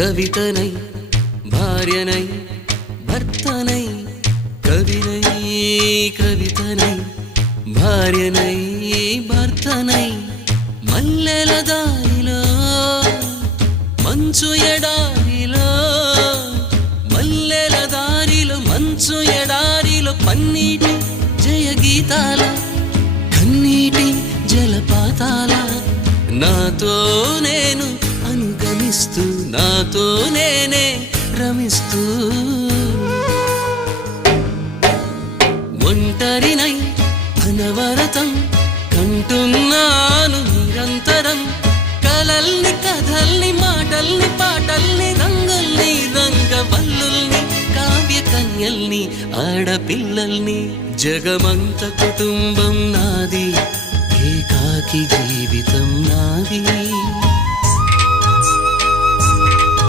కవితనై భార్యనై భర్తనై కవినై కవితనై భార్యనై భర్తనై మల్లెల దారిలో మంచు ఎడారిలో మల్లెల దారిలో మంచు ఎడారిలో పన్నీటి జయ గీతాల కన్నీటి జలపాతాల నాతో నేను అనుగమిస్తూ నాతో నేనే రమిస్తూ ఒంటరినై అనవరతం కంటున్నాను నిరంతరం కలల్ని కథల్ని మాటల్ని పాటల్ని రంగుల్ని రంగవల్లుల్ని కావ్య కన్యల్ని ఆడపిల్లల్ని జగమంత కుటుంబం నాది ఏకాకి జీవితం నాది